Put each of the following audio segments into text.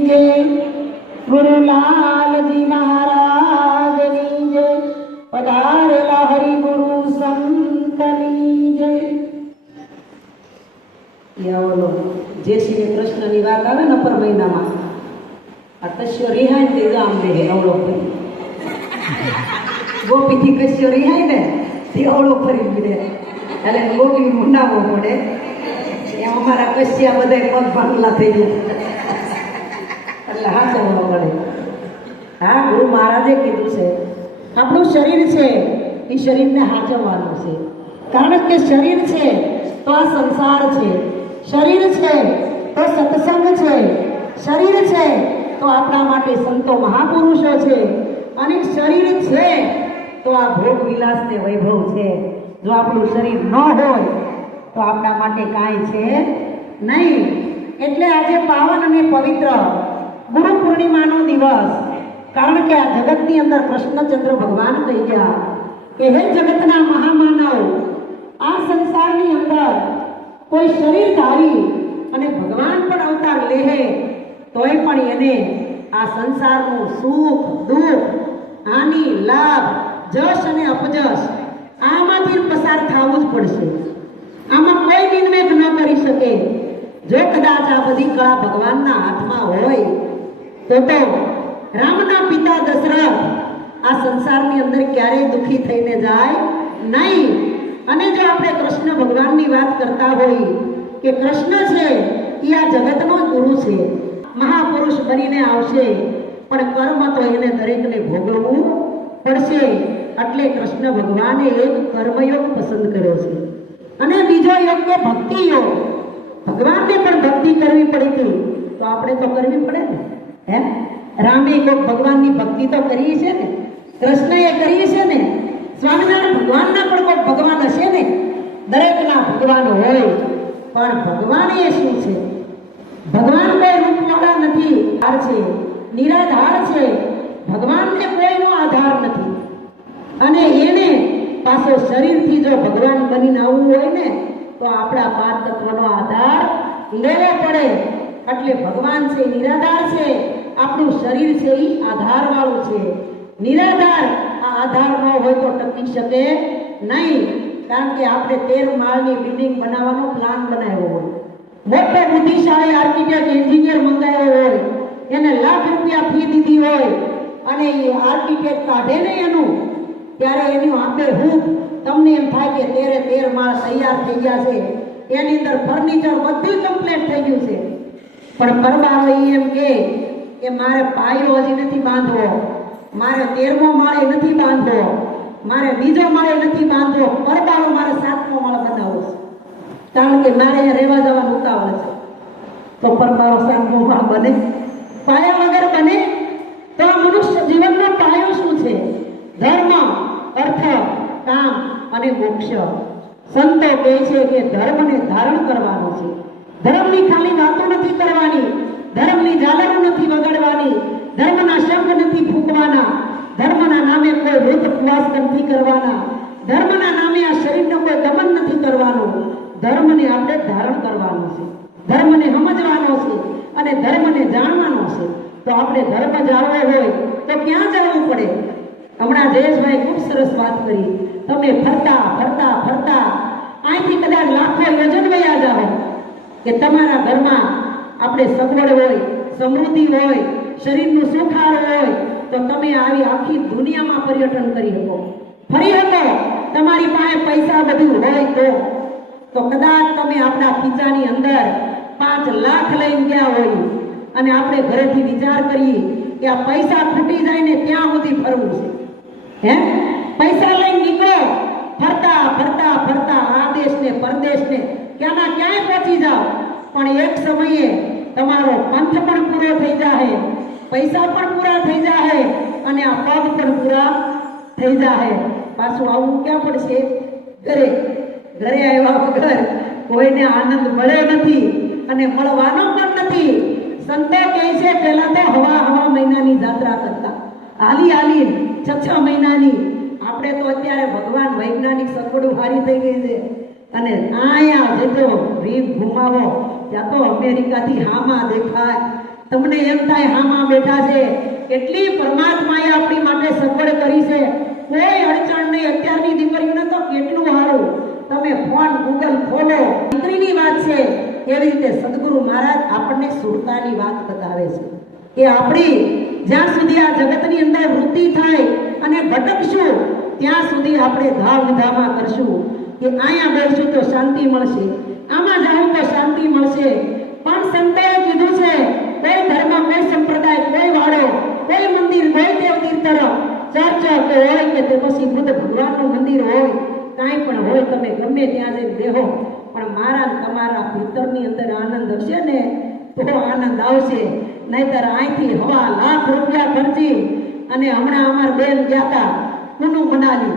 जय गुरुलालजी महाराजनी जय पधारेला हरि गुरु संतनी जय। यावलो जे श्री कृष्णની વાત આવે ને પર મહિનામાં આ કશ્યો રિહાય ને તે આમ લે અવળો ફરી ગોપીથી કશ્યો રિહાય ને તે અવળો ફરી પડે એટલે ગોપી મુંડાવો પડે એમ અમારા કશ્યા બધા પગ ભાંગલા થઈ ગયા એટલે હાચવવા પડે। હા, ગુરુ મહારાજે કીધું છે આપણું શરીર છે એ શરીરને હાચવવાનું છે, કારણ કે શરીર છે તો આ સંસાર છે, શરીર છે તો સત્સંગ છે, શરીર છે તો આપણા માટે સંતો મહાપુરુષો છે, અને શરીર છે તો આ ભોગ વિલાસ ને વૈભવ છે। જો આપણું શરીર ન હોય તો આપણા માટે કાંઈ છે નહીં। એટલે આજે પાવન અને પવિત્ર ગુરુ પૂર્ણિમાનો દિવસ, કારણ કે આ જગતની અંદર કૃષ્ણચંદ્ર ભગવાન કહી ગયા કે હે જગતના મહામાનવ, આ સંસારની અંદર કોઈ શરીર ધારી અને ભગવાન પણ અવતાર લેહે તોય પણ એને આ સંસારનું સુખ દુઃખ હાનિ લાભ જશ અને અપજશ આમાંથી પસાર થવું જ પડશે, આમાં કોઈ નિર્ણય ન કરી શકે। જો કદાચ આ બધી કળા ભગવાનના હાથમાં હોય તો રામના પિતા દશરથ આ સંસારની અંદર ક્યારેય દુઃખી થઈને જાય નહીં। અને જો આપણે કૃષ્ણ ભગવાનની વાત કરતા હોઈએ કે કૃષ્ણ છે એ આ જગતનો ગુરુ છે, મહાપુરુષ બનીને આવશે પણ કર્મ તો એને દરેકને ભોગવવું પડશે। એટલે કૃષ્ણ ભગવાને એક કર્મયોગ પસંદ કર્યો છે અને બીજો યોગ કે ભક્તિ યોગ। ભગવાનને પણ ભક્તિ કરવી પડી હતી તો આપણે તો કરવી પડે ને, હે? રામે કોઈ ભગવાનની ભક્તિ તો કરી છે ને, કૃષ્ણએ કરી છે ને, સ્વામિનારાયણ ભગવાનના પણ કોઈ ભગવાન હશે ને, દરેકના ભગવાન હોય પણ ભગવાન એ શું છે? ભગવાન કોઈ રૂપવાળા નથી, આધાર છે, નિરાધાર છે। ભગવાનને કોઈનો આધાર નથી અને એને પાછો શરીરથી જો ભગવાન બનીને આવવું હોય ને તો આપણા પાંચ તત્વનો આધાર લેવો પડે। એટલે ભગવાન છે નિરાધાર છે, આપણું શરીર છે એ આધારવાળું છે। નિરાધાર આ આધાર ન હોય તો ટકી શકે નહીં, કારણ કે આપણે 13 માળની બિલ્ડિંગ બનાવવાનો પ્લાન બનાવ્યો હોય, મોટો બુદ્ધિશાળી આર્કિટેક્ટ એન્જિનિયર મંગાવ્યો હોય, એને લાખ રૂપિયા ફી દીધી હોય અને એ આર્કિટેક્ટ કાઢે ને એનું ત્યારે એની આપે હૂબ તમને એમ થાય કે 13 માળ તૈયાર થઈ ગયા છે, એની અંદર ફર્નિચર બધું કમ્પ્લીટ થઈ ગયું છે, પણ પરબારો એમ કે મારે પાયો હજી નથી બાંધવો, મારે 13મો માળે નથી બાંધવો, મારે બીજો માળે નથી બાંધવો, પરબારો મારે 7મો માળ બનાવવો છે, કારણ કે મારે અહીંયા રહેવા જવાનું ઉતાવળ છે। તો પરબારો 7મો માળ બને? પાયા વગર બને? તો આ મનુષ્ય જીવનનો પાયો શું છે? ધર્મ, અર્થ, કામ અને મોક્ષ। સંતો કહે છે કે ધર્મને ધારણ કરવાનું છે, ધર્મની ખાલી વાતો નથી કરવાની, ધર્મની ઝાલરો નથી વગાડવાની, ધર્મના શંખ નથી ફૂંકવાના, ધર્મના નામે કોઈ વૃત ઉપવાસ નથી કરવાના, ધર્મના નામે આ શરીરનો કોઈ દમન નથી કરવાનું, ધર્મને આપણે ધારણ કરવાનું છે, ધર્મને સમજવાનો છે અને ધર્મને જાણવાનો છે। તો આપણે ધર્મ જાણવો હોય તો ક્યાં જવું પડે? હમણાં જયેશભાઈ ખૂબ સરસ વાત કરી, તમે ફરતા ફરતા ફરતા અહીંથી કદાચ લાખો યોજન વયા જાઓ કે તમારા ઘરમાં આપણે સગવડ હોય, સમૃદ્ધિ હોય, શરીરનું સુખાર હોય તો તમે આવી આખી દુનિયામાં પર્યટન કરી શકો, ફરી શકો। તમારી પાસે પૈસા બધું હોય તો કદાચ તમે આપણા ખીચાની અંદર 5 લાખ લઈને ગયા હોય અને આપણે ઘરેથી વિચાર કરીએ કે આ પૈસા ખૂટી જાય ને ત્યાં સુધી ફરવું છે, હે? પૈસા લઈને નીકળો, ફરતા ફરતા ફરતા આ દેશને પરદેશને ક્યાંના ક્યાંય પહોંચી જાઓ, પણ એક સમયે તમારો પંથ પણ પૂરો થઈ જાય, પૈસા પણ પૂરા થઈ જાય અને આ પગ પણ પૂરા થઈ જાય, પાછું આવવું ક્યાં પડશે? ઘરે આવ્યા વગર કોઈને આનંદ મળે નથી અને મળવાનો પણ નથી। સંતો કહે છે પહેલા તો હવા મહિનાની જાત્રા કરતા, હાલી 6 મહિનાની। આપણે તો અત્યારે ભગવાન વૈજ્ઞાનિક સગવડું સારી થઈ ગઈ છે અને અહીંયા જેટલો રીપ ઘુમાવો ત્યાં તો અમેરિકાથી હામાં દેખાય, તમને એમ થાય હામાં બેઠા છે, એટલી પરમાત્માએ આપણી માટે સગવડ કરી છે, કોઈ અડચણ નહીં. અત્યારની દીકરીઓને તો કેટલું સારું, તમે ફોન ગૂગલ ખોલો, દીકરીની વાત છે. એવી રીતે સદગુરુ મહારાજ આપણને સુરતાની વાત બતાવે છે કે આપણી જ્યાં સુધી આ જગતની અંદર વૃત્તિ થાય અને ભટકશું ત્યાં સુધી આપણે ધામ ધામા કરશું કે અહીંયા બેસશું તો શાંતિ મળશે, આમાં જાઉં તો શાંતિ મળશે. પણ સંતોએ કીધું છે કોઈ ધર્મ, કોઈ સંપ્રદાય, કોઈ વાડો, કોઈ મંદિર, કોઈ દેવ તીર્થ, ચર્ચ કે હોય કે તે પછી બુદ્ધ ભગવાનનું મંદિર હોય, કાંઈ પણ હોય, તમે ગમે ત્યાં જઈને બેહો, પણ મારા તમારા ભીતરની અંદર આનંદ હશે ને તો આનંદ આવશે. નહીતર અહીંથી હવા લાખ રૂપિયા ખર્ચી અને હમણાં અમાર બેન ગયા હતા કુનુ મનાલી,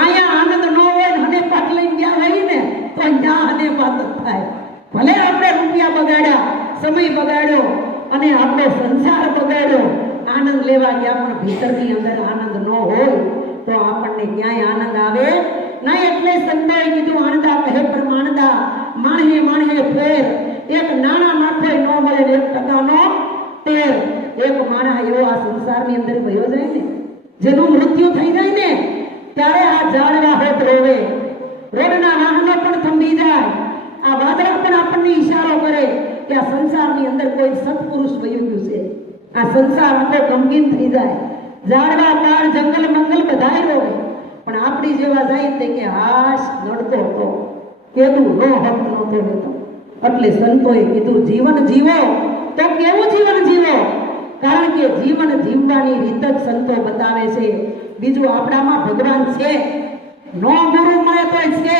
અહીંયા આનંદ ન હોય ને હને પાટ લઈને ગયા હોય ને તો ત્યાં હને પાત થાય. ભલે આપણે રૂપિયા બગાડ્યા, સમય બગાડ્યો અને આપણો સંસાર બગાડ્યો, આનંદ લેવા ગયા, પણ ભીતરની અંદર આનંદ ન હોય તો આપણને ક્યાંય આનંદ આવે નહીં. એટલે સંતાએ કીધું આણંદા કહે પ્રમાણદા, માણહે માણહે ફેર, એક નાણા નાખે ન મળે ને 1 ટકાનો તેર. એક માણસ એવો આ સંસારની અંદર ભયો જાય ને, જેનું મૃત્યુ થઈ જાય ને ત્યારે આ ઝાડવા હોત રોવે, રોડના વાહનો પણ થંભી જાય, આ વાદળા પણ આપણને ઈશારો કરે કે આ સંસારની અંદર કોઈ સત્પુરુષ વયું ગયું છે. આ સંસાર આખો ગમગીન થઈ જાય, ઝાડવા તાર જંગલ મંગલ બધાય રોવે, પણ આપણી જેવા જાય તે કે હાશ નડતો હતો, કેદું નો હક નહોતો લેતો. એટલે સંતોએ કીધું જીવન જીવો તો કેવું જીવન જીવો? કારણ કે જીવન જીવવાની રીત જ સંતો બતાવે છે. બીજું આપણામાં ભગવાન છે, નો ગુરુ મળે તો છે,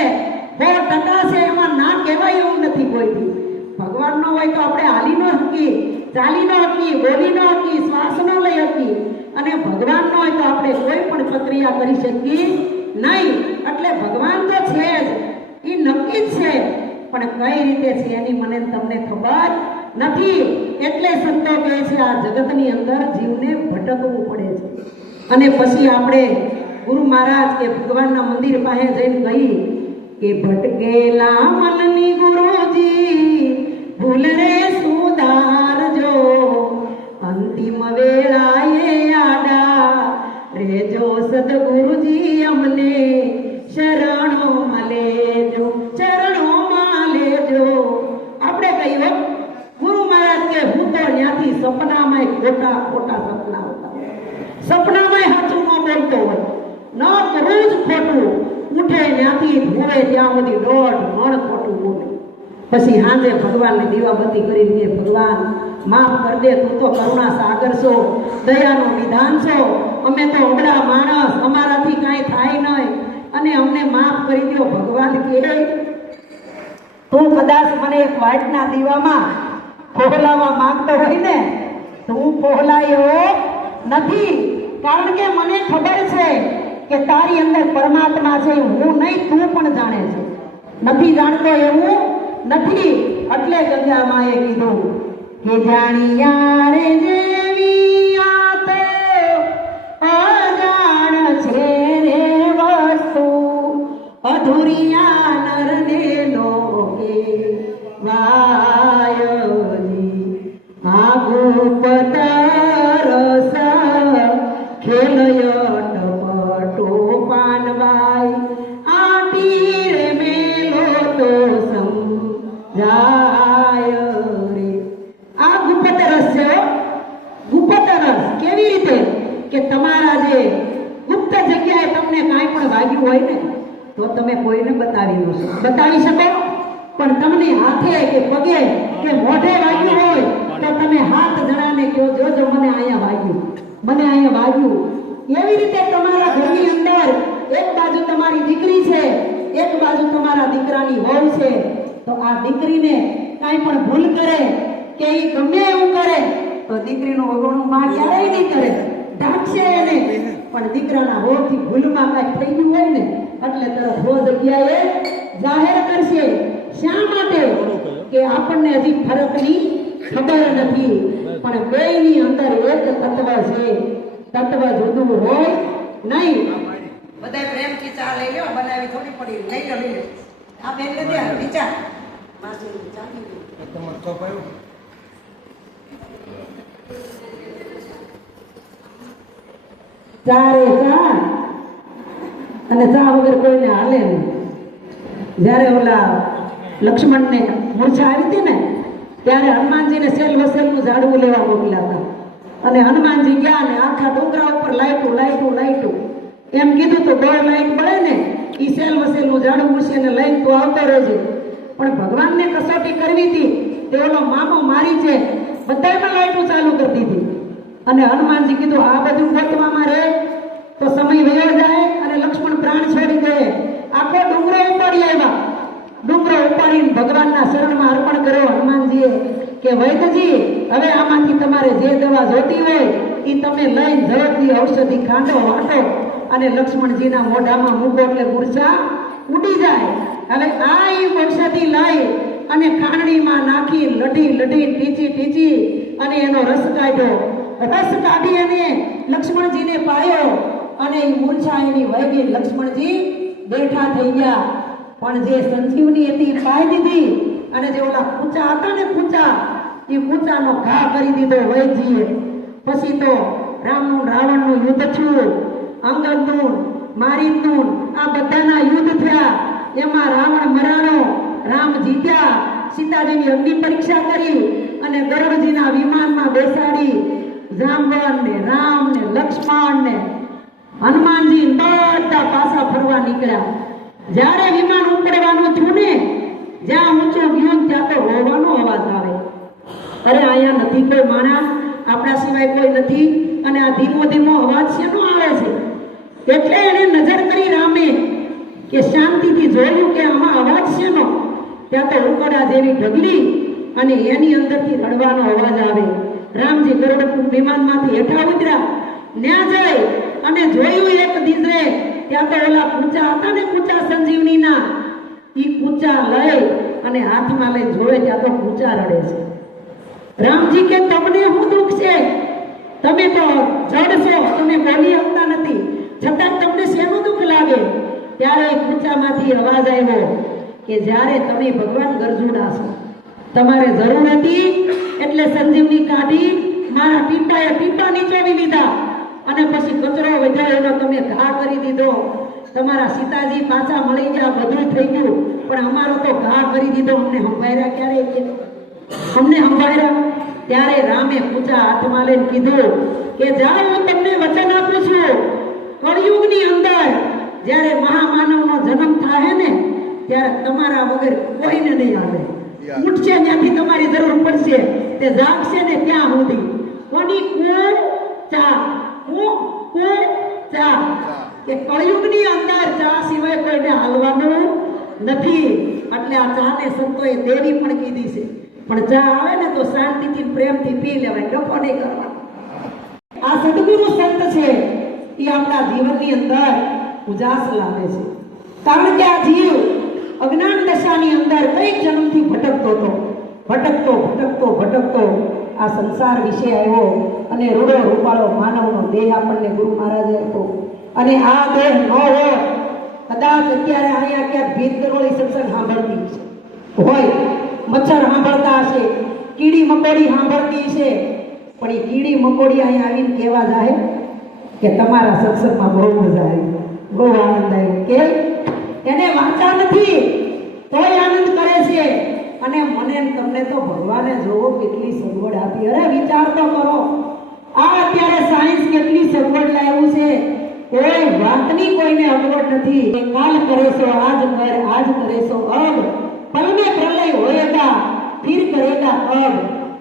100% છે, એમાં ના કહેવાય એવું નથી કોઈથી. ભગવાન નો હોય તો આપણે હાલી ન શકીએ, ચાલી ન શકીએ, બોલી ન શકીએ, શ્વાસ ન લઈ શકીએ, અને ભગવાન નો હોય તો આપણે કોઈ પણ પ્રક્રિયા કરી શકીએ નહીં. એટલે ભગવાન તો છે જ, એ નક્કી જ છે, પણ કઈ રીતે છે એની મને તમને ખબર નથી. એટલે સંતો કહે છે આ જગતની અંદર જીવને ભટકવું પડે છે. અને પછી આપણે ગુરુ મહારાજ કે ભગવાનના મંદિર પાસે જઈને કહી કે ભટકેલા મનની ગુરુજી ભૂલ રે સુધારજો, અંતિમ વેળાએ આડા રેજો સદગુરુજી અમને શરણોમાં લેજો, ચરણોમાં લેજો. આપણે કહ્યું ગુરુ મહારાજ કે હું તો ત્યાંથી સપનામાં ખોટા ખોટા સપના હતા, સપનામાં સાચું ન બોલતો હોય, ન કરવું જ ખોટું, ઉઠે ત્યાંથી ધોવે ત્યાં સુધી 1.5 મણ ખોટું બોલે. પછી સાંજે ભગવાનને દીવાબત્તી કરી કે ભગવાન માફ કરી દે, તું તો કરુણા સાગર છો, દયાનો વિધાન છો, અમે તો અબડા માણસ, અમારાથી કાંઈ થાય નહીં અને અમને માફ કરી દો. ભગવાન કહે તું કદાચ મને એક વાટના દીવામાં ફોહલાવા માંગતો હોય ને તો હું ફોહલાયો નથી, કારણ કે મને ખબર છે કે તારી અંદર પરમાત્મા છે, હું નહીં તું પણ જાણે છે, નથી જાણતો એવું નથી. એટલે ગંગા માએ કીધું કે જાણ્યા રે જેવી આ તો અજાણ છે રે વસ્તુ, અધુરિયા નરને લોકે વાયની આ ગુપત રસ ખેલય ટપટો પાનવાય આટી રે મેલો તો સમજાય રે. આ ગુપ્ત રસ છે, ગુપ્ત રસ કેવી રીતે કે તમારા જે ગુપ્ત જગ્યાએ તમને કાંઈ પણ વાગ્યું હોય ને તો તમે કોઈને બતાવી શકો, પણ તમને હાથે કે પગે કે મોઢે વાગ્યું હોય તો તમે 7 જણાને કહો જોજો મને અહીંયા વાગ્યું, મને અહીંયા વાગ્યું. એવી રીતે તમારા ઘરની અંદર એક બાજુ તમારી દીકરી છે, એક બાજુ તમારા દીકરાની વહુ છે, તો આ દીકરીને કાંઈ પણ ભૂલ કરે કે એ ગમે એવું કરે તો દીકરીનું વગોણું માં ક્યારેય નહીં કરે, ઢાંકશે એને. પણ દીકરાના હોઠથી ભૂલમાં કાંઈ થઈ ગયું હોય ને એટલે તરત હો જગ્યાએ જાહેર કરશે. શા માટે? કે આપણને હજી ફરકની ખબર નથી, પણ બેયની અંદર એક તત્વ છે, તત્વ જુદું હોય નહીં. બધા પ્રેમથી ચા લઈ લો, બનાવી થોડી પડી લઈ લો, લઈ લો. આ બેન લે દે વિચાર માસી ચાલી તમાર કપ આવ્યો ચા રે ચા, અને ચા વગર કોઈને હાલે નહીં. જ્યારે ઓલા લક્ષ્મણને મૂર્છા આવી હતી ને ત્યારે હનુમાનજીને સેલ વસેલનું ઝાડવું લેવા મોકલ્યા હતા. અને હનુમાનજી ગયા ને આખા ડુંગરા ઉપર લાઈટું લાઈટું લાઈટું એમ કીધું તો બહુ લાઈટ પડે ને એ સેલ વસેલનું ઝાડવું મૂછીને લઈને તો આવતો રહેજે. પણ ભગવાનને કસોટી કરવી હતી તે ઓલો મામો મારી છે બધામાં લાઈટું ચાલુ કરી દીધી. અને હનુમાનજી કીધું આ બધું ગોતવામાં રહે તો સમય વયો જાય અને લક્ષ્મણ પ્રાણ છોડી દે. આખો ડુંગરો ઉપાડી આવ્યા. ડુંગરો ઉપાડીને ભગવાનના શરણમાં અર્પણ કર્યો હનુમાનજીએ કે વૈદ્યજી હવે આમાંથી તમારે જે દવા જોતી હોય એ તમે લઈને ઝડપથી ઔષધિ ખાંડો વાટો અને લક્ષ્મણજીના મોઢામાં મૂકો એટલે મૂર્છા ઉડી જાય. હવે આ ઔષધિ લઈ અને ખાંડણીમાં નાખી લઢી લઢી ટીચી ટીચી અને એનો રસ કાઢ્યો. રસ કાઢી અને લક્ષ્મણજીને પાયો અને એ મૂર્છા એની વહી લક્ષ્મણજી બેઠા થઈ ગયા. પણ જે સંજીવની હતી પાઈ દીધી અને જે ઓલા કૂચા હતા ને કૂચા એ કૂચાનો ઘા કરી દીધો વૈદ્યજીએ. પછી તો રામનું રાવણનું યુદ્ધ થયું, અંગદનું મારીદનું આ બધાના યુદ્ધ થયા. એમાં રાવણ મરાણો, રામ જીત્યા. સીતાજીની અગ્નિ પરીક્ષા કરી અને ગરુડજીના વિમાનમાં બેસાડી જાંબવન ને રામ ને લક્ષ્મણ ને હનુમાનજી બધા પાછા ફરવા નીકળ્યા. જ્યારે વિમાન ઉપડવાનું થયું ને જ્યાં ઊંચું ગયું ત્યાં તો રોવાનો અવાજ આવે. અરે અહીંયા નથી કોઈ માણસ, આપણા સિવાય કોઈ નથી અને આ ધીમો ધીમો અવાજ શેનો આવે છે? એટલે એને નજર કરી રામે કે શાંતિથી જોયું કે આમાં અવાજ શેનો? ત્યાં તો ઉકડા જેવી ઢગલી અને એની અંદરથી રડવાનો અવાજ આવે. રામજી ગરુડ વિમાનમાંથી હેઠા ઉતર્યા. ન્યા જઈ અને જોયું એક દીસરે ત્યાં તો ઓલા કૂચા હતા ને કૂચા સંજીવનીના ઈ કૂચા લઈ અને હાથમાં લઈ જોવે ત્યાં તો કૂચા રડે છે. રામજી કે તમને શું દુઃખ છે? તમે તો જડ છો, તમે બોલી શકતા નથી, છતાં તમને શેનું દુઃખ લાગે? ત્યારે કૂચામાંથી અવાજ આવ્યો કે જ્યારે તમે ભગવાન ગરજુડા છો, તમારે જરૂર હતી એટલે સંજીવની કાઢી મારા પીપાએ પીપા નીચોવી લીધા અને પછી કચરો વધારેલો તમે ઘા કરી દીધો. તમારા સીતાજી પાછા મળી ગયા, બધું થઈ ગયું, પણ અમારો તો ઘા કરી દીધો. અમને સંભાળ્યા ક્યારે? અમને સંભાળ્યા. ત્યારે રામે પૂછા હાથમાં લઈને કીધું કે જાઓ, હું તમને વચન આપું છું, કળિયુગની અંદર જ્યારે મહામાનવનો જન્મ થાય ને ત્યારે તમારા વગર કોઈને નહીં આવે. ઉઠશે ત્યાંથી તમારી જરૂર પડશે, તે જાગશે ને ત્યાં સુધી કોની ચા ચા કે કળિયુગની અંદર ચા સિવાય કોઈને હાલવાનું નથી. એટલે આ ચા ને સંતોએ દેવી પણ કીધી છે. પણ ચા આવે ને તો શાંતિથી પ્રેમથી પી લેવાય, ડફો નહીં કરવાનો. આ સદગુરુ સંત છે એ આપણા જીવનની અંદર ઉજાસ લાવે છે. કારણ કે આ જીવ અજ્ઞાન દશાની અંદર કઈક જન્મથી ભટકતો હતો. ભટકતો આ સંસાર વિશે આવ્યો અને રૂડો રૂપાળો માનવનો દેહ આપણને ગુરુ મહારાજે આપ્યો. અને આ દેહ ન હોય કદાચ અત્યારે અહીંયા ક્યાંક ભીત કરોળી સત્સંગ સાંભળતી હોય, મચ્છર સાંભળતા હશે, કીડી મકોડી સાંભળતી છે, પણ એ કીડી મકોડી અહીંયા આવીને કહેવા જાય કે તમારા સત્સંગમાં બહુ મજા આવી, બહુ આનંદ આવ્યો. કે એને વાંચા નથી તોય આનંદ કરે છે. અને મને તમને તો ભગવાને જોવો કેટલી સગવડ આપી. અરે વિચાર તો કરો, આ અત્યારે સાયન્સ કેટલી સગવડ લાવ્યું છે. કોઈ વાતની કોઈને અગવડ નથી. કાલ કરે છો આજ કર, આજ કરે છો અબ, પલ में प्रलय होएगा फिर करेगा अब.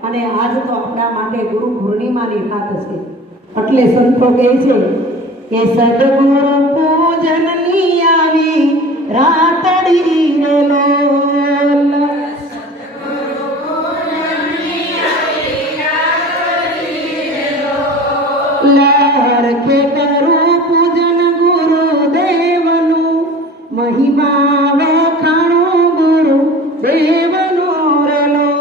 અને આજ તો આપણા માટે ગુરુ પૂર્ણિમાની રાત છે. એટલે સંતો કહે છે કે સદગુરુ પૂજનની આવી રાતડી રે લોલ. લડકે કરું પૂજન ગુરુદેવનું, મહિમા વખાણો ગુરુ દેવનો રે લોલ.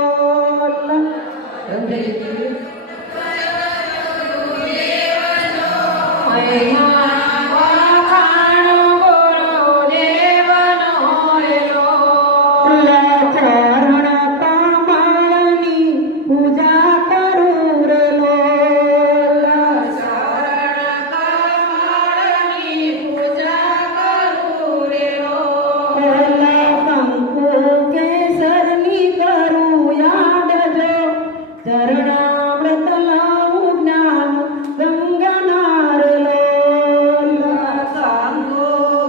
ચરણ કમળની પૂજા કરું અમૃત લાવું જ્ઞાન ગંગાના રે લોલ સંગો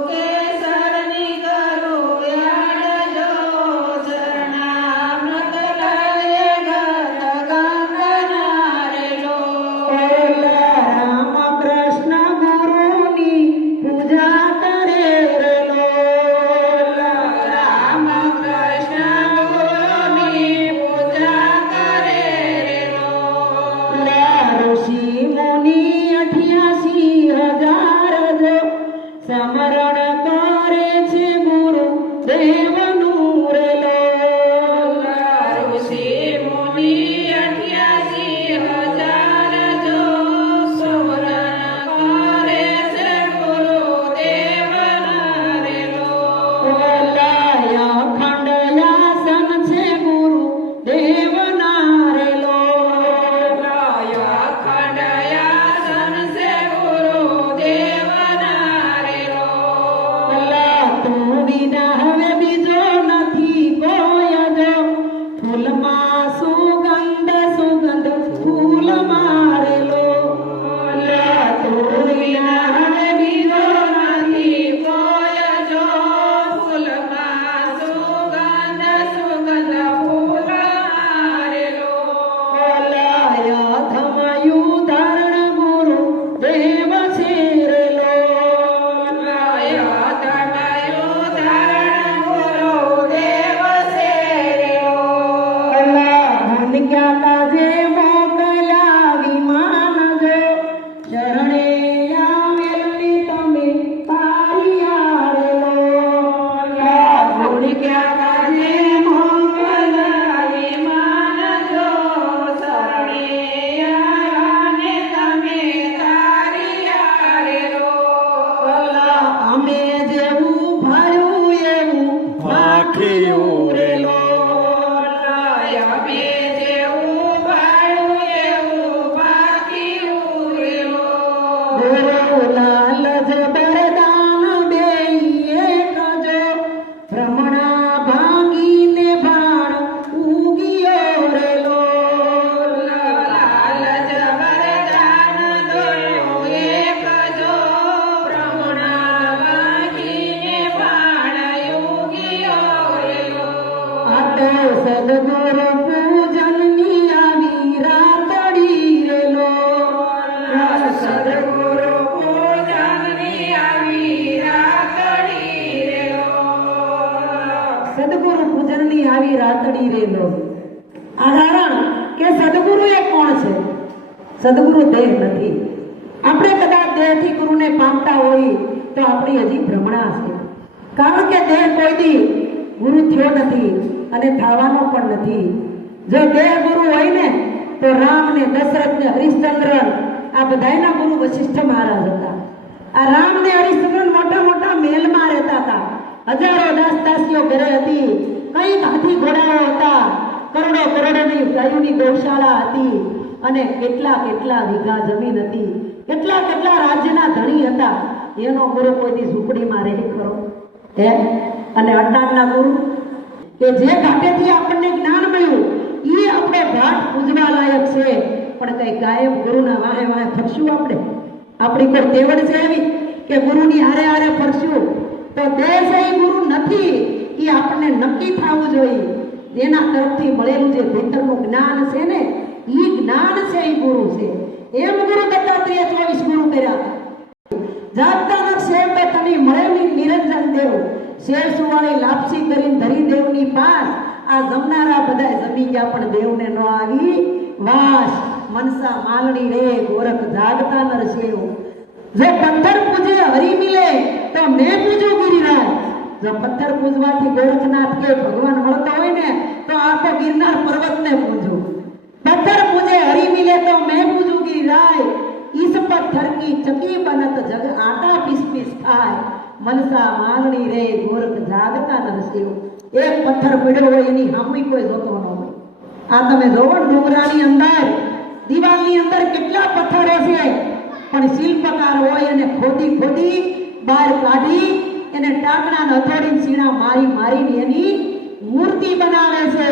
કેસરની કરો યાદ જો શરણામૃત લય ગત ગંગના રે લોલ રામ કૃષ્ણ ગુરુની પૂજા કરે રે લોલ રામ કૃષ્ણ ગુરુની પૂજા કરે રે લોલ ઋષિ મુનિ 88,000 જો સમરણ કરે છે ગુરુ દેવનું રે લોલ ઋષિ મુનિ 88,000 જો સ્મરણ કરે છે ગુરુદેવના રે લોલ અખંડ આસન છે ગુરુ દેવના રે લોલ અખંડ આસન છે ગુરુદેવના રે લોલ તું વિના હવે બીજો નથી કોઈ જો ફૂલમાં સુગંધ ફૂલ મારે લોલ તું વિના હવે બીજો નથી કોઈ જો ફૂલમાં સુગંધ ફૂલ મારે લોલ થમયું ધારણ ગુરુ દેવ છે રે લોલ તમયું ધારણ ગુરુદેવ છે રે લોલ ક્યાં કાજે મોકલ્યા વિમાન જો શરણે આવેલની તમે તારિયા રે લોલ ક્યાં કાજે મોકલ્યા વિમાન જો શરણે આયાને તમે તારિયા રે લોલ અમે જેવું ભાળ્યું એવું ભાખ્યું રે લોલ અમે જેવું ભાળ્યું એવું ભાગ્યું રે લોલ ગુરુ લાલ જબરદાન બેય કજો ભ્રમણા ભાંગીને ભાણ ઉગિયો રે લોલ લાલ જબરદાન દોયો એક જો ભ્રમણા વાગીને બાણ યોગીયો રે લોલ આટો સદગુરુ પૂજનની આવી રાતડી રે લોલ સદગુરુ પૂજનની આવી રાતડી રે લોલ સદગુરુ પૂજનની આવી રાતડી રે લોલ આધારણ કે સદગુરુ એ કોણ છે સદગુરુ દેહ નથી આપણે કદાચ દેહથી ગુરુને પામતા હોઈએ તો આપણી હજી ભ્રમણા છે કારણ કે દેહ કોઈ દી ગુરુ થયો નથી અને થવાનો પણ નથી જો દેહ ગુરુ હોય ને તો રામ ને દશરથ ને હરિશ્ચંદ્ર આ બધાયના ગુરુ વશિષ્ઠ મહારાજ હતા આ રામ ને હરિશ્ચંદ્ર મોટા મોટા મહેલમાં રહેતા હતા હજારો દાસીઓ ઘરે હતી કઈ હાથી ઘોડાઓ હતા કરોડો કરોડોની ગાયોની ગૌશાળા હતી અને કેટલા કેટલા વીઘા જમીન હતી કેટલા કેટલા રાજ્યના ધણી હતા એનો ગુરુ કોઈની ઝૂંપડીમાં રહે ખરો હે અને અટાણના ગુરુ કે જે ઘાટેથી આપણને જ્ઞાન મળ્યું એ આપણે ઘાટ પૂજવા લાયક છે પણ કઈ કાયમ ગુરુના વાહે વાહે ફરશું આપણે આપણી કોઈ તેવડ છે એવી કે ગુરુની હારે હારે ફરશું તો દેશ એ ગુરુ નથી એ આપણને નક્કી થવું જોઈએ જેના તરફથી મળેલું જે ભીતરનું જ્ઞાન છે ને એ જ્ઞાન છે એ ગુરુ છે એમ ગુરુ દત્તાત્રેય 24 ગુરુ કર્યા જાતના શેર તો તને મળેલી નિરંજન દેવ શેર સુવાળી લાપસી કરીને ધરી દેવની પાસ આ જમનારા બધા જમી ગયા પણ દેવને ન આવી વાસ મનસા માલણી રે ગોરખ જાગતા નર શેવ જો પથ્થર પૂજે હરી મિલે તો મેં પૂજું ગિરિરાજ જો પથ્થર પૂજવાથી ગોરખનાથ કે ભગવાન મળતો હોય ને તો આખો ગિરનાર પર્વતને પૂજો પથ્થર પૂજે હરી મિલે તો મેં પૂજું ગિરિરાજ इस पत्थर की चकी बनत जग आटा पीस पीस खाए मनसा मालनी रे गोरख जागता नरसिंह एक पत्थर પડ્યો હોય એની હામી કોઈ જોતો ન હોય આ તમે જોવો ડુંગરાની અંદર દિવાલની અંદર કેટલા પથ્થરો છે પણ શિલ્પકાર હોય અને ખોદી ખોદી બહાર કાઢી એને ટાકણા હથોડીને સીણા મારી મારીને એની મૂર્તિ બનાવે છે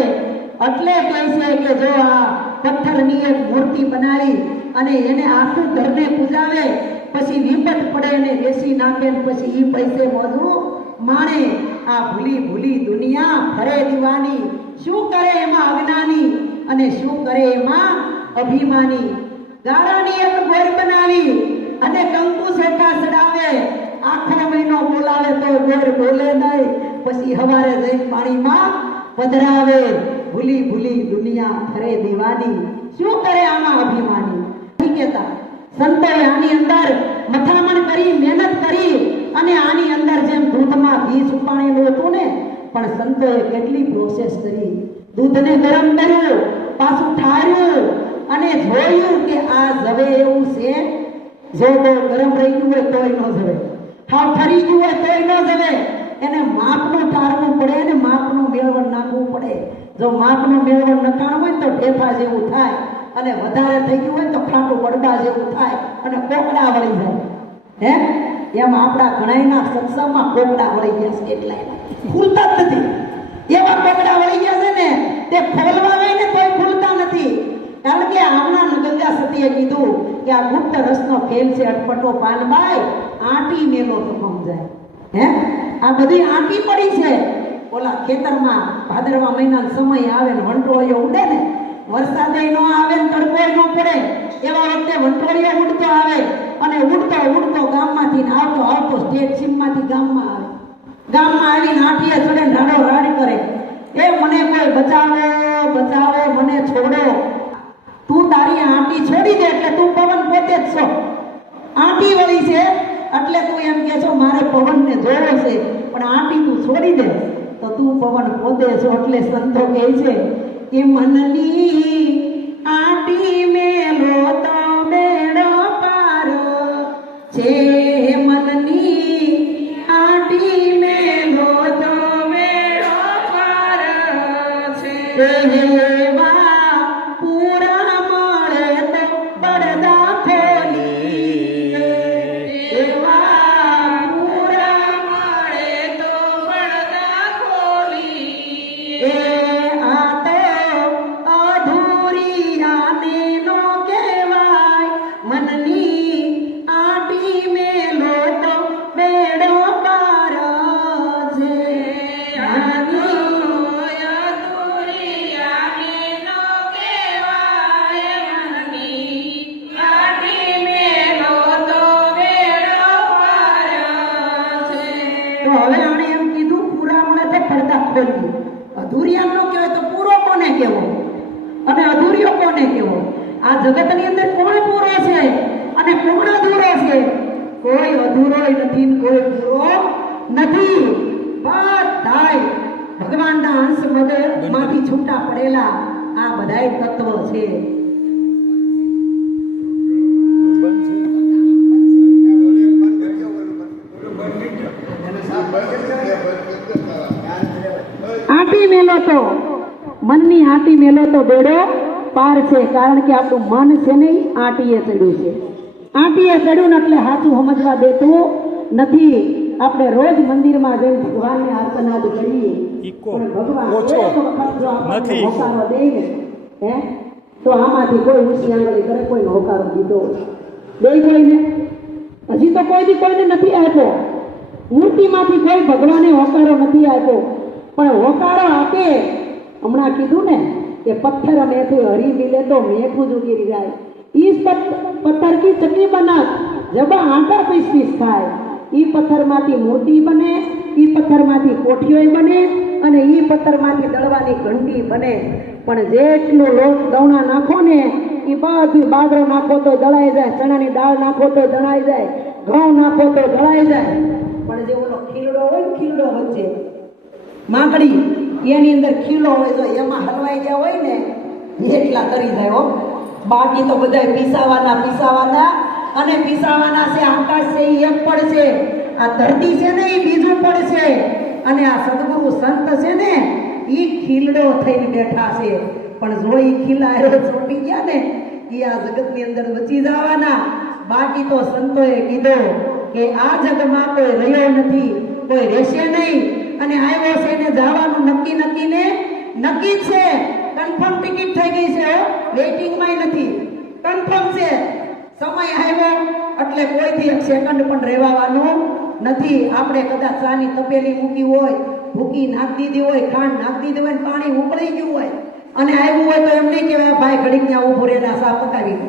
એટલે કહે છે કે જો આ પથ્થરની એક મૂર્તિ બનાવી અને એને આખું ઘરને પૂજાવે, પછી વિપત પડે એને વેચી નાખે ને પછી ઈ પૈસે મોજું માણે. આ ભૂલી ભૂલી દુનિયા ફરે દીવાની, શું કરે એમાં અજ્ઞાની અને શું કરે એમાં અભિમાની. ગાળાની એક ગોર બનાવી અને કંકુ ચોખા ચડાવે, આખો મહિનો બોલાવે તો ગોર બોલે નહીં, પછી હવારે જઈને પાણીમાં પધરાવે. ભૂલી ભૂલી દુનિયા ફરે દીવાની, શું કરે આમાં અભિમાની. નહીં કહેતા સંતોએ આની અંદર મથામણ કરી, મહેનત કરી અને આની અંદર જેમ દૂધમાં ઘી છુપાણેલું હતું ને, પણ સંતોએ કેટલી પ્રોસેસ કરી. દૂધને ગરમ કર્યું, પાછું ઠાર્યું અને જોયું કે આ જવે એવું છે. જો બહુ ગરમ રહી ગયું હોય તોય ન જવે, હાવ ઠરી ગયું હોય તોય ન જવે. એને માપનું ઠારવું પડે અને માપનું મેળવણ નાખવું પડે. જો માપનું મેળવણ નખાણ હોય તો ઢેફા જેવું થાય અને વધારે થઈ ગયું હોય તો ખાટું બળબા જેવું થાય અને કોકડા વળી જાય. હે એમ આપણા ઘણાયના સત્સંગમાં કોકડા વળી ગયા છે, એટલા ખુલતા જ નથી. એવા કોકડા વળી ગયા છે ને તે ખોલવા ગઈ ને તોય ખુલતા નથી. કારણ કે આમના ગંગા સતીએ કીધું કે આ ગુપ્ત રસનો ખેલ છે, અટપટો પાનબાઈ આંટી મેલો તો સમજાય. હે આ બધી આંટી પડી છે. ઓલા ખેતરમાં ભાદરવા મહિનાનો સમય આવે ને વંટોળીઓ ઉડે ને, વરસાદ ન આવે ને તડકો ન પડે, એવા વખતે વંટોળીઓ ઉડતો આવે અને ઉડતો ઉડતો ગામમાંથી ને આવતો આવતો સ્ટેટ સીમમાંથી ગામમાં આવે. ગામમાં આવીને આંટીએ ચડે ઢાળો રાડ કરે, એ મને કોઈ બચાવો બચાવો, મને છોડો. તું તારી આંટી છોડી દે એટલે તું પવન પોતે જ છો. આંટી વળી છે એટલે તું એમ કે છો મારે પવનને જોવો છે, પણ આંટી તું છોડી દે તો તું પવન પોતે છો. એટલે સંતો કહે છે કે મનની આંટી મેલો તો બેડો પાર છે, મનની આંટી મેલો તો બેડો પાર છે. પૂરા મળે તો પડદા ખોલી, એવા પૂરા મળે તો પડદા ખોલી. એ આ તો અધૂરી આને નો કહેવાય, મનની આંટી મેલો તો બેડો પાર છે. હવે આણે એમ કીધું પૂરા મળે તો પડદા ખોલીએ. અધૂરિયા નો કહેવાય તો પૂરો કોને કહેવો અને અધૂરિયો કોને કહેવો? આ જગતની અંદર કોણ પૂરો છે અને કોણ અધૂરો છે? કોઈ અધૂરો નથી, કોઈ પૂરો નથી. બધાય ભગવાનના અંશ માંથી છૂટા પડેલા આ બધાય તત્વ છે. આંટી મેલો તો મનની આંટી મેલો તો બેડો પાર છે. કારણ કે આપણું મન છે ને આંટીએ ચડ્યું છે. આંટીએ ચડ્યું ને એટલે સાચું સમજવા દેતું નથી. આપણે રોજ મંદિરમાં જઈને ભગવાનને આર્તનાદ કરીએ, પણ ભગવાન એક વખત જો આપણને હોકારો દે ને, હે તો આમાંથી કોઈ ઊંચી આંગળી કરે, કોઈને હોકારો દીધો દે કોઈને? હજી તો કોઈને નથી આપ્યો. મૂર્તિમાંથી કોઈ ભગવાને હોકારો નથી આપ્યો, પણ હોકારો આપે. હમણાં કીધું ને કે પથ્થર મેથી હરી મિલે તો મેઠું જ ઉગી જાય. ઈ પથ્થર કી ચટણી બના જબ આટા પીસ પીસ થાય. ઈ પથ્થરમાંથી મૂર્તિ બને, ઈ પથ્થરમાંથી કોઠીઓ બને અને ઈ પથ્થરમાંથી દળવાની ઘંટી બને. પણ જેટલું લોટ દવણા નાખો ને એ બધું, બાજરો નાખો તો દળાઈ જાય, ચણાની દાળ નાખો તો દળાઈ જાય, ઘઉં નાખો તો દળાઈ જાય. પણ જે ઓલો ખીલડો હોય ને, ખીલડો વચ્ચે માકડી, એની અંદર ખીલો હોય તો એમાં હલવાઈ ગયા હોય ને એટલા કરી જાય હો. બાકી તો બધા પીસાવાના અને પીસાવાના છે. આકાશ છે એ એક પડશે, આ ધરતી છે ને એ બીજું પડશે, અને આ સદગુરુ સંત છે ને એ ખીલડો થઈને બેઠા છે. પણ જો એ ખીલા છોટી ગયા ને એ આ જગતની અંદર બચી જવાના. બાકી તો સંતોએ કીધું કે આ જગમાં કોઈ રહ્યો નથી, કોઈ રહેશે નહીં, અને આવ્યો છે ને જવાનું નક્કી છે. કન્ફર્મ ટિકિટ થઈ ગઈ છે, વેઇટિંગમાં નથી, કન્ફર્મ છે. સમય આવ્યો એટલે કોઈથી એક સેકન્ડ પણ રહેવાનું નથી. આપણે કદાચ ચાની તપેલી મૂકી હોય, ભૂકી નાખી દીધી હોય, ખાંડ નાખી દીધી હોય, પાણી ઉકળી ગયું હોય અને આવ્યું હોય તો એમ નહીં કહેવાય ભાઈ ઘડીક ત્યાં ઊભું રહીને સા પકાવી દો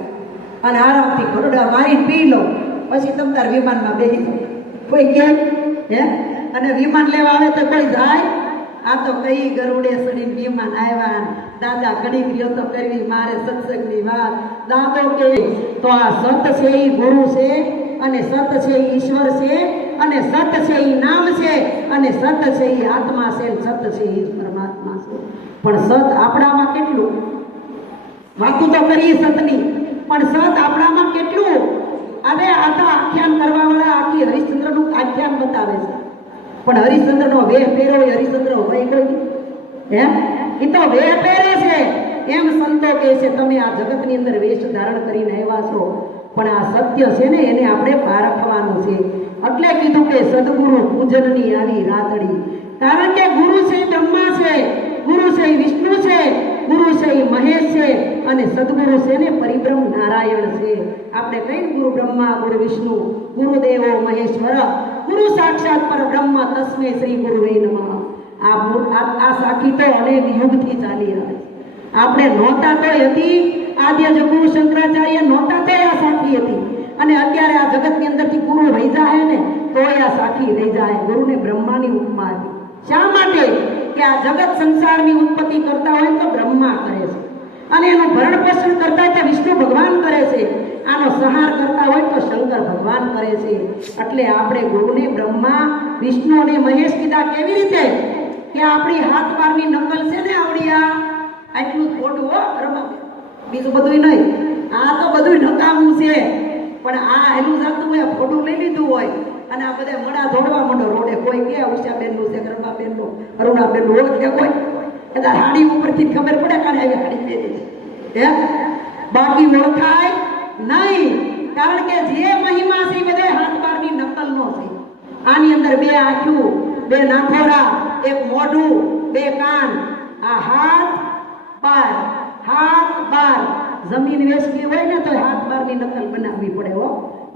અને આરામથી ઘરડા મારીને પી લો, પછી તમ તાર વિમાનમાં બેસી દો. કોઈ કહે હે? અને વિમાન લેવા આવે તો કોઈ જાય? આ તો કઈ ગરુડે સડીને વિમાન આવ્યા, દાદા ઘડીક રહ્યો તો કરવી મારે સત્સંગની વાત. દાદો કે તો આ સત છે એ ગુરુ છે, અને સત છે એ ઈશ્વર છે, અને સત છે એ નામ છે, અને સત છે એ આત્મા છે, સત છે એ પરમાત્મા છે. પણ સત આપણામાં કેટલું? વાતું તો કરીએ સતની, પણ સત આપણામાં કેટલું? હવે આ તો આખ્યાન કરવા વાળા આખી હરિશ્ચંદ્રનું આખ્યાન બતાવે છે, પણ હરિશ્ચંદ્રનો વેહ પહેરો હોય, હરિશ્ચંદ્ર હોય કોઈ હે? એ તો વેહ પહેરે છે. એમ સંતો કહે છે તમે આ જગતની અંદર વેશ ધારણ કરીને આવ્યા છો, પણ આ સત્ય છે ને એને આપણે પારખવાનું છે. એટલે કીધું કે સદગુરુ પૂજનની આવી રાતડી. કારણ કે ગુરુ છે એ બ્રહ્મા છે, ગુરુ છે એ વિષ્ણુ છે, ગુરુ છે એ મહેશ છે, અને સદગુરુ છે ને પરિબ્રહ્મ નારાયણ છે. આપણે કઈ ગુરુ બ્રહ્મા, ગુરુ વિષ્ણુ, ગુરુદેવો મહેશ્વર, ગુરુ સાક્ષાત પરબ્રહ્મ તસ્મે શ્રી ગુરુવે નમઃ. આ સાખી તો અનેક યુગથી ચાલી આવે. આપણે નહોતા તો હતી, આદ્ય જગુરુ શંકરાચાર્ય નહોતા તો આ સાખી હતી, અને અત્યારે આ જગતની અંદરથી ગુરુ રહી જાય ને તોય આ સાખી રહી જાય. ગુરુને બ્રહ્માની ઉપમા હતી. શા માટે? કે આ જગત સંસારની ઉત્પત્તિ કરતા હોય તો બ્રહ્મા કરે છે, અને એનું ભરણ પોષણ કરતા હોય તો વિષ્ણુ ભગવાન કરે છે, આનો સંહાર કરતા હોય તો શંકર ભગવાન કરે છે. એટલે આપણે ગુરુને બ્રહ્મા, વિષ્ણુ અને મહેશ કીધા. કેવી રીતે? કે આપણી હાથ બારની નકલ છે ને આવડી આટલું જ ખોટું હો રમા, બીજું બધું નહીં. આ તો બધું નકામું છે, પણ આ એનું જાતું હોય ફોટું લઈ લીધું હોય અને આ બધા મડા દોડવા માંડો રોડે. કોઈ કે ઉષાબેનનું છે, રમાબેનનું, અરુણાબેનનું ઓળખે કોઈ? એટલે હાડી ઉપરથી ખબર પડે કાને આવી હાડી પહેરી છે, બાકી ઓળખાય નહીં. કારણ કે જે મહિમા છે એ બધા હાથ બારની નકલનો છે. આની અંદર બે આંખું, બે નાખોરા, એક મોઢું, બે કાન, આ હાથ બાર, હાથ બાર. જમીન વેચવી હોય ને તો હાથ બારની નકલ બનાવવી પડે હો.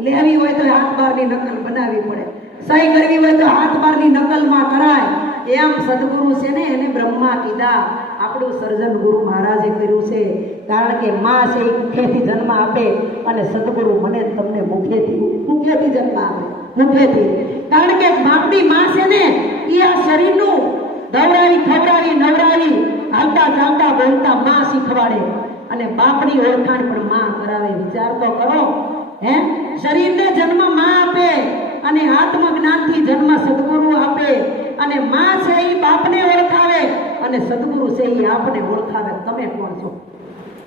લેવી હોય તો હાથ બારની નકલ બનાવવી પડે. સહી કરવી હોય તો હાથ બારની નકલમાં કરાય. એમ સદગુરુ છે ને એને બ્રહ્મા કીધા. આપણું સર્જન ગુરુ મહારાજે કર્યું છે. કારણ કે માં છે એ મુખેથી જન્મ આપે, અને સદગુરુ મને તમને મુખેથી જન્મ આપે, મુખેથી. કારણ કે બાપની માં છે ને એ આ શરીરનું દવડાવી, ખવડાવી, નવડાવી, હાલતા ચાલતા બોલતા માં શીખવાડે, અને બાપની ઓળખાણ પણ માં કરાવે. વિચાર તો કરો હે? શરીરને જન્મ માં આપે, અને આત્મજ્ઞાનથી જન્મ સદગુરુ આપે, અને માં છે એ બાપને ઓળખાવે, અને સદગુરુ છે એ આપને ઓળખાવે. તમે કોણ છો?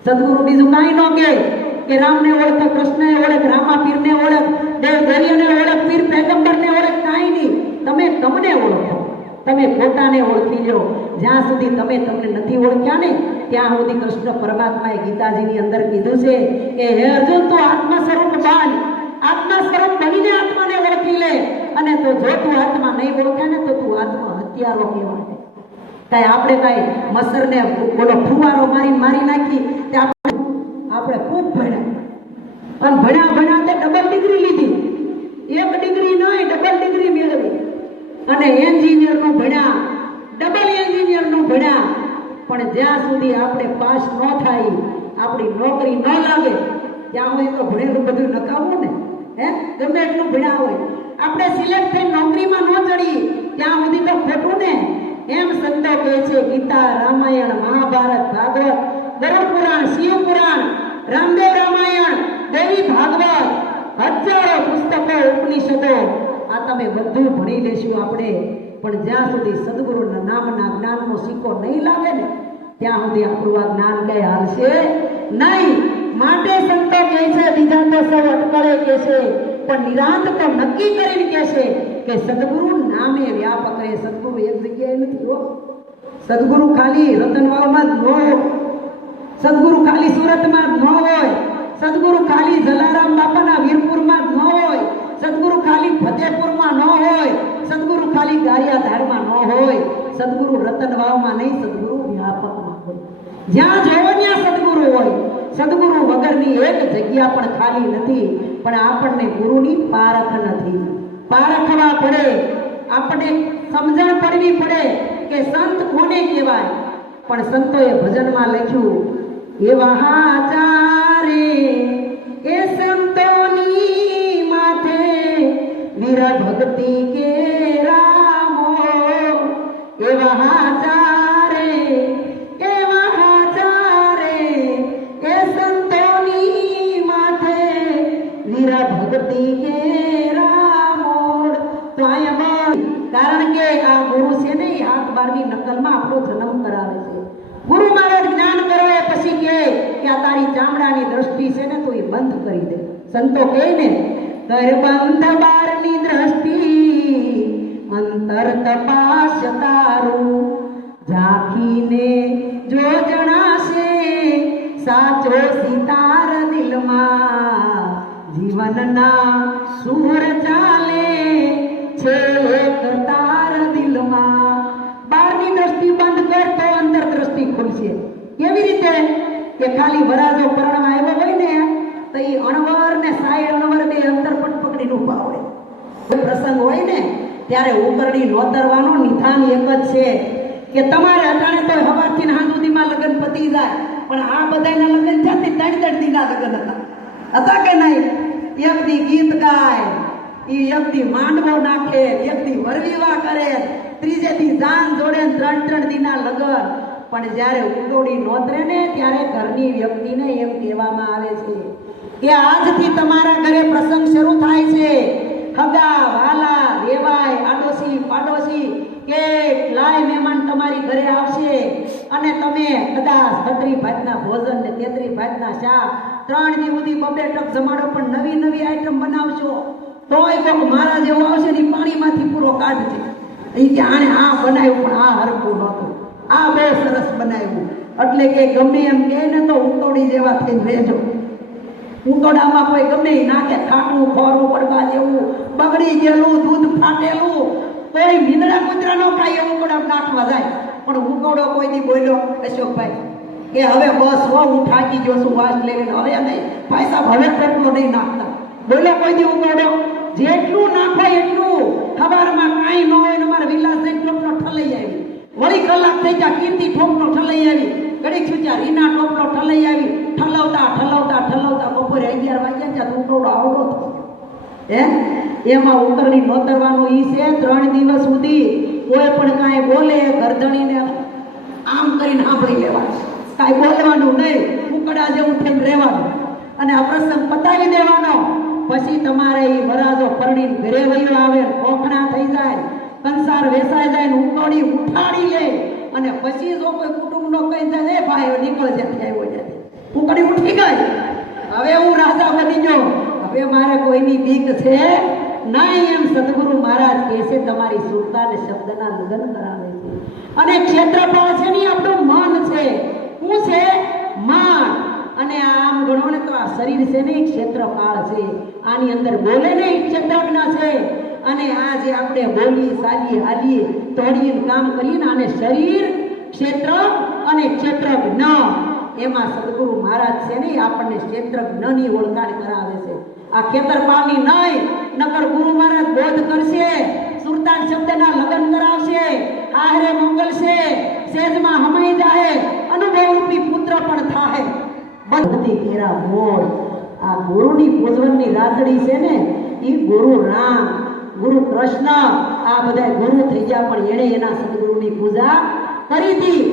સદગુરુ બીજું કાંઈ ન કે રામને ઓળખ, કૃષ્ણને ઓળખ, રામા પીરને ઓળખ, દેવ દેવીઓને ઓળખ, પીર પેગમ્બરને ઓળખ, કાંઈ નહીં. તમે તમને ઓળખો, તમે પોતાને ઓળખી લો. જ્યાં સુધી તમે તમને નથી ઓળખ્યા ને ત્યાં સુધી કૃષ્ણ પરમાત્માએ ગીતાજીની અંદર કીધું છે કે હે અર્જુન, તું આત્મા સ્વરૂપ બન, આત્મા સ્વરૂપ બનીને આત્માને ઓળખી લે. અને તો જો તું આત્મા નહીં ઓળખે ને તો તું આત્મા હત્યારો કહેવાય. કાંઈ આપણે કાંઈ મસરને બોલો ફુવારો મારી નાખી તે આપણે ખૂબ ભણ્યા, અને ભણ્યા તે ડબલ ડિગ્રી લીધી. એક ડિગ્રી નહીં, ડબલ ડિગ્રી મેળવી. અને એન્જિનિયરનું ભણ્યા, ડબલ એન્જિનિયરનું ભણ્યા. પણ જ્યાં સુધી આપણે પાસ ન થાય, આપણી નોકરી ન લાગે ત્યાં હોય તો ભણેલું બધું નકામું ને. હે? ગમે એટલું ભણ્યા હોય, આપણે સિલેક્ટ થઈ નોકરીમાં ન ચડી ત્યાં સુધી તો ખોટું ને. એમ સંતો કહે છે ગીતા, રામાયણ, મહાભારત, ભાગવત, ગરુડ પુરાણ, શિવ પુરાણ, રામદેવ રામાયણ, દેવી ભાગવત, હજારો પુસ્તકો, ઉપનિષદો, આ તમે બધું ભણી લેશું આપણે. પણ જ્યાં સુધી સદગુરુના નામના જ્ઞાનનો સિક્કો નહીં લાગે ને ત્યાં સુધી આપણું આ જ્ઞાન કઈ હાલશે નહીં. માટે સંતો કહે છે, બીજા તો સૌ અટકળે કહે છે, પણ નિરાંત તો નક્કી કરીને કહે છે કે સદગુરુ નામે વ્યાપક રહે. સદગુરુ એક જગ્યાએ નથી હો. સદગુરુ ખાલી રતનવાવમાં જ ન હોય, સદગુરુ ખાલી સુરતમાં જ ન હોય, સદગુરુ ખાલી જલારામ બાપાના વીરપુરમાં જ ન હોય, સદગુરુ ખાલી ફતેપુરમાં ન હોય, સદગુરુ ખાલી ગારિયાધારમાં ન હોય, સદગુરુ રતનવાવમાં નહીં, સદગુરુ વ્યાપકમાં હોય. જ્યાં જોવો ત્યાં સદગુરુ હોય. સદગુરુ વગરની એક જગ્યા પણ ખાલી નથી. પણ આપણને ગુરુની પારખ નથી. પારખવા પડે, આપણને સમજણ પડવી પડે કે સંત કોને કહેવાય. પણ સંતોએ ભજનમાં લખ્યું, એવા હાચારે એ સંતોની માથે વીર ભક્તિ કે રામો. એવા હાચારે એ સંતોની માથે વીર ભક્તિ કે રામો. તો અહીંયા કારણ કે આ ગુરુ છે ને એ હાથ બારની નકલમાં આપણો જન્મ કરાવે છે. ગુરુ મહારાજ જ્ઞાન કરાવે પછી કે આ તારી ચામડાની દ્રષ્ટિ છે ને તો એ બંધ કરી દે. સંતો કહે ને, કર બંધ બારની દ્રષ્ટિ અંતર તપાસ તારું, ઝાંખીને જો જણાશે સાચો સિતાર દિલમાં, જીવનના સૂર ચાલે છે એક તાર દિલમાં. બહારની દ્રષ્ટિ બંધ કર તો અંદર દ્રષ્ટિ ખુલશે. કેવી રીતે? કે ખાલી વરાજો પરણવા આવ્યો હોય ને તો એ અણવર ને સાઈડ અણવર બે અંતર પણ પકડીને ઉભા હોય. કોઈ પ્રસંગ હોય ને ત્યારે ઉકરડી નોતરવાનો નિધાન એક જ છે કે તમારે અટાણે તો સવારથી ને સાંજ સુધીમાં લગ્ન પતી જાય. પણ આ બધાના લગ્ન છે તે 3-3 દીના લગ્ન હતા કે નહીં? એક દી ગીત ગાય, એક દી માંડવો નાખે, એક દી વરવિવાહ કરે, ત્રીજે દી જાન જોડે 3-3 દીના લગ્ન. પણ જ્યારે ઉકરડી નોતરે ને ત્યારે ઘરની વ્યક્તિને એમ કહેવામાં આવે છે કે આજથી તમારા ઘરે પ્રસંગ શરૂ થાય છે. હગા વાલા દેવાય આડોશી પાડોશી કે લાય મહેમાન તમારી ઘરે આવશે અને તમે કદાચ 32 ભાતના ભોજન ને 33 ભાતના શાક 3 દી સુધી 2 ટક જમાડો પણ નવી નવી આઈટમ બનાવશો તોય કોક મારા જેવો આવશે ને પાણીમાંથી પૂરો કાઢશે. એ કે આણે આ બનાવ્યું પણ આ હરખું નહોતું, આ બહુ સરસ બનાવ્યું. એટલે કે ગમે એમ કહે ને તો ઉતોડી જેવા થઈને રહેજો. ઉતોડામાં કોઈ ગમે નાખે ખાટું ખોરું પડવા જેવું બગડી ગયેલું દૂધ ફાટેલું કોઈ મીંદડા કૂતરા નો ખાય એવું ઉતોડા નાખવા જાય. પણ ઉતોડો કોઈ દી બોલ્યો અશોકભાઈ કે હવે બસ હું થાકી ગયો છું વાસ લઈને હવે નહીં ભાઈ સાહેબ હવે ટોપલો નહીં નાખતા. બોલ્યો કોઈ દી ઉતોડો? જેટલું નાખો એટલું. ખબરમાં કાંઈ ન હોય ને અમારા વિલાસ ટોપલો ઠલાઈ આવી. વળી કલાક થઈ ગયા કીર્તિ ટોપલો ઠલાઈ આવી. ઘડીક સુચા રીના ટોપલો ઠલાઈ આવી. ઠલાવતા બપોરે 11 વાગ્યા ત્યાં ઉતોડો આવડો થયો. એમાં ઉતરણી નોતરવાનું ઈ છે 3 દિવસ સુધી કોઈ પણ કાંઈ બોલે ગરદણીને આમ કરીને સાંભળી લેવાનું, કાંઈ બોલવાનું નહીં, ઉકડા જેવું થઈને રહેવાનું અને આ પ્રસંગ પતાવી દેવાનો. પછી તમારે એ વરાજો પરણીને ઘરે વયો આવે, ખોખણા થઈ જાય, કંસાર વેસાઈ જાય, ઉકળી ઉઠાડી લે અને પછી જો કોઈ કુટુંબનો કહી જાય એ ભાઈ નીકળ જ્યાંથી આવ્યો ત્યાંથી ઉકળી ઉઠી ગઈ, હવે હું રાજા બની ગયો, હવે મારે કોઈની બીક છે નહીં. એમ સદગુરુ મહારાજ કહે છે તમારી સુરતા ને શબ્દના લગ્ન કરાવે છે. અને ક્ષેત્રફળ છે ને આપણું મન છે. શું છે? મન. અને આમ ગણો ને તો આ શરીર છે ને ક્ષેત્રફળ છે. આની અંદર બોલે ને ક્ષેત્રજ્ઞ છે. અને આ જે આપણે બોલી ચાલીએ હાલીએ તોડીએ કામ કરીએ ને આને શરીર ક્ષેત્ર અને ક્ષેત્રજ્ઞ. એમાં સદગુરુ મહારાજ છે ને આપણને ક્ષેત્રજ્ઞની ઓળખાણ કરાવે છે. આ ખેતરપાળની નહીં, નકર ગુરુ મહારાજ બોધ કરશે, સુરતાન શબ્દના લગ્ન કરાવશે, આહરે મોકલશે, સેજમાં હમાઈ જાય, અનુભવરૂપી પુત્ર પણ થાય. બધી કેરા મોળ. આ ગુરુની પૂજવનની રાતડી છે ને એ ગુરુ રામ, ગુરુ કૃષ્ણ, આ બધા ગુરુ થઈ ગયા પણ એણે એના સદગુરુની પૂજા કરી હતી.